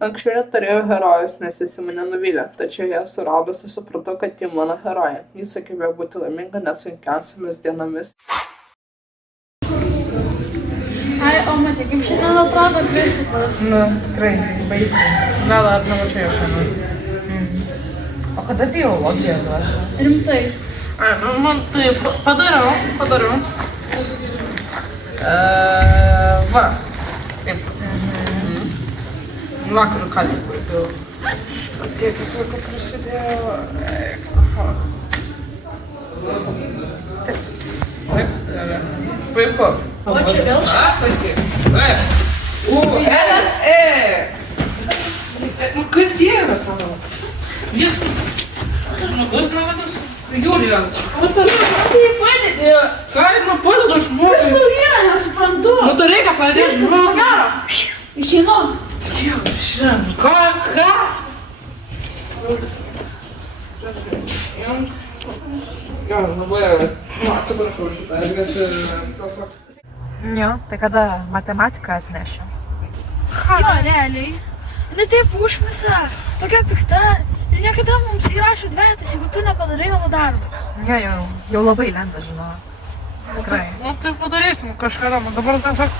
Anksčiau neturėjau herojus, nes jis mane nuvylė, tačiau ją suradusi supratau, kad ji mano herojė. Ji sugebėjo būti laiminga net sunkiausiamis dienomis. Ai, o matai, kaip šiandien atrodo Kristupas? Nu, tikrai, baisiai. Gal nemačiau jo šiandien. O kada biologija duos? Rimtai. Ai, nu, man tai padariau. Va. Taip. Vakar kalį pradėjau. Tiek laiko prasidėjo. Taip. Puiku. O čia vėl čia? Nu, kas yra savo? Jis žmogus nevadus. Julija. O tu tai padedi. Ką, nu padedu žmogui. Kas tau yra, nesuprantu. Nu, tai reikia padėti Viskas žmogui. gero. Išeinu. Ką? Jo, labai atsiprašau šitą, nes tiesiog... Jo, tai kada matematiką atnešiu? Jo, realiai. Jinai taip užmisa, tokia pikta. Ir niekada mums įrašo dvejetus, jeigu tu nepadarai namų darbus. Jo, jau labai lenda, žinau. Tikrai. Nu, tai padarysim kažkada, man dabar tiesiog...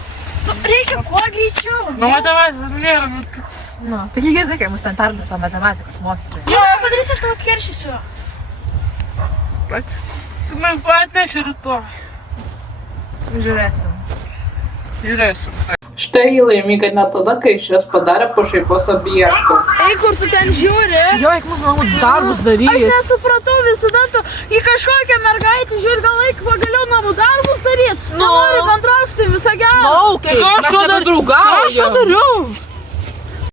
Nu, reikia kuo greičiau. Nu, matematikos nėra, nu... Nu, taigi girdai, kai mus ten tardo tą matematikos mokytoją. Jo, padarysi, aš tavo keršysiu. Bet... Tu man atneši rytoj. Žiūrėsim. Štai jį laiminga net tada, kai iš jos padarė pašaipos objektų. Ei, kur tu ten žiūri? Jo, eik mūsų namų darbus Aš daryti. nesupratau, visada tu į kažkokią mergaitę žiūri, gal eik pagaliau namų darbus daryt. Nenori bendrauti, visą gerą. Tai ką aš nebedraugauju? Ką aš padariau?